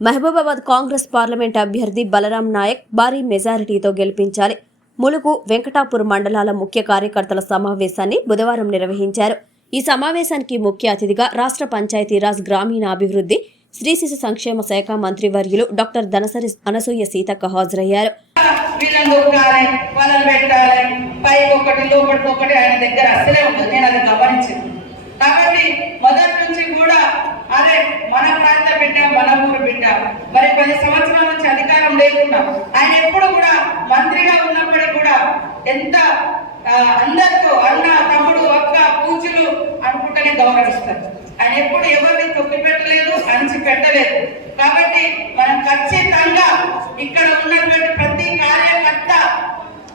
Mahabubabad Congress parliament అభ్యర్థి బలరాం నాయక్ భారీ మెజారిటీతో గెలిపించాలి. ములుగు వెంకటాపూర్ మండలాల ముఖ్య కార్యకర్తల సమావేశాన్ని బుధవారం నిర్వహించారు. ఈ సమావేశానికి ముఖ్య అతిథిగా రాష్ట్ర పంచాయతీరాజ్ గ్రామీణాభివృద్ధి శ్రీ శిశు సంక్షేమ శాఖ మంత్రి వర్యులు డాక్టర్ ధనసరి అనసూయ సీతక్క హాజరయ్యారు. ఆయన దగ్గర అసలే ఉంటుంది నేను అది గమనించింది. కాబట్టి మొదటి నుంచి కూడా అదే మన ప్రాంత బిడ్డ మన ఊరు బిడ్డ మరి పది సంవత్సరాల నుంచి అధికారం లేకుండా ఆయన ఎప్పుడు కూడా మంత్రిగా ఉన్నప్పుడు కూడా ఎంత అందరితో అన్న తమ్ముడు అక్క పూజలు అనుకుంటూనే గౌరవిస్తారు. ఆయన ఎప్పుడు ఎవరిని తొక్కి పెట్టలేదు అంచి పెట్టలేదు కాబట్టి మనం ఖచ్చితంగా ఇక్కడ ఉన్నటువంటి ప్రతి కార్యకర్త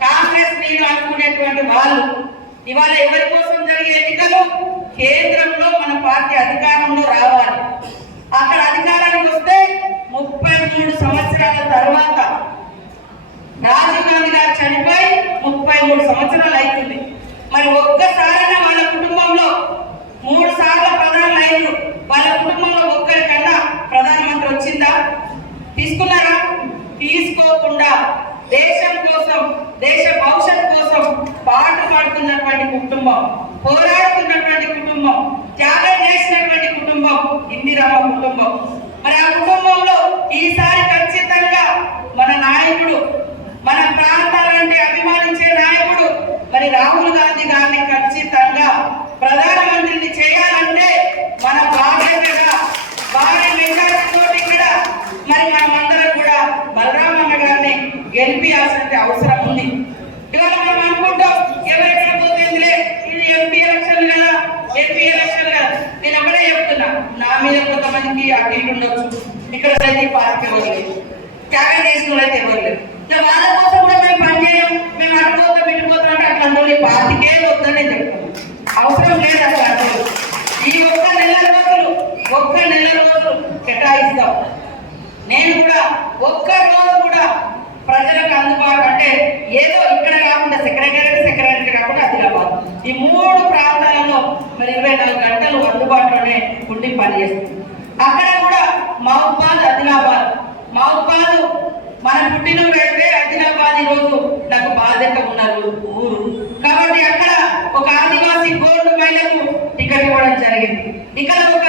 కాంగ్రెస్ నేను అనుకునేటువంటి వాళ్ళు ఇవాళ ఎవరి కోసం ఎన్నికలు కేంద్రంలో మన పార్టీ అధికారంలో రావాలి. అక్కడ అధికారానికి వస్తే ముప్పై మూడు సంవత్సరాల తర్వాత రాజీవ్ గాంధీ గారు చనిపోయి ముప్పై మూడు సంవత్సరాలు అవుతుంది మరి ఒక్కసారైనా వాళ్ళ కుటుంబంలో మూడు సార్లు ప్రధాని అయ్యారు వాళ్ళ కుటుంబంలో ఒక్కరికన్నా ప్రధానమంత్రి వచ్చిందా? తీసుకున్నారా? తీసుకోకుండా దేశం కోసం దేశ భవిష్యత్ కోసం పాట పాడుతున్నటువంటి కుటుంబం పోరాడుతున్నటువంటి కుటుంబం త్యాగం చేసినటువంటి కుటుంబం ఇందిరమ్మ కుటుంబం. మరి ఆ కుటుంబంలో ఈసారి ఖచ్చితంగా మన నాయకుడు మన ప్రాంతాలంటే అభిమానించే నాయకుడు మరి రాహుల్ గాంధీ గారిని ఖచ్చితంగా ప్రధానమంత్రిని చేయాలంటే మన బాధ్యతగా వారి మెజార్టీతో ఇక్కడ మరి మనమందరం కూడా బలరామన్న గారిని గెలిపియాల్సిన అవసరం ఉంది. ఇవాళ మనం అనుకుంటాం ఎవరెక్కడ పోతుందిలే ఇది ఎంపీ ఎలక్షన్ కదా ఎంపీ ఎలక్షన్ కదా. నేను అక్కడే చెప్తున్నా. నా మీద కొంతమందికి అటు ఉండొచ్చు. ఇక్కడ ప్రతి పార్టీ ఎవరు లేదు త్యాగం చేసిన వాళ్ళు అయితే ఎవరు లేదు వాళ్ళ కోసం కూడా మేము పనిచేయం మేము అడుగుతాం ఇటుపోతాం అంటే అట్లా అందులో పార్టీకే వద్దని చెప్తాను అవసరం లేదు అసలు అసలు ఈ ఒక్క నెల రోజులు ఒక్క నెల రోజులు కేటాయిస్తాం. నేను కూడా ఒక్క రోజు కూడా ప్రజలకు అందుబాటు అంటే ఏదో ఇక్కడ కాకుండా సెక్రటరీ సెక్రటరీ కాకుండా ఆదిలాబాద్ ఈ మూడు ప్రాంతాలలో మరి ఇరవై నాలుగు గంటలు అందుబాటులోనే ఉండి పనిచేస్తుంది. అక్కడ కూడా మహబాద్ ఆదిలాబాద్. మహబాద్ మన పుట్టిన అయితే ఆదిలాబాద్ ఈరోజు నాకు బాధ్యత ఉన్నారు ఊరు. కాబట్టి అక్కడ ఒక ఆదివాసీ గోల్డ్ మహిళకు టికెట్ ఇవ్వడం జరిగింది. ఇక్కడ ఒక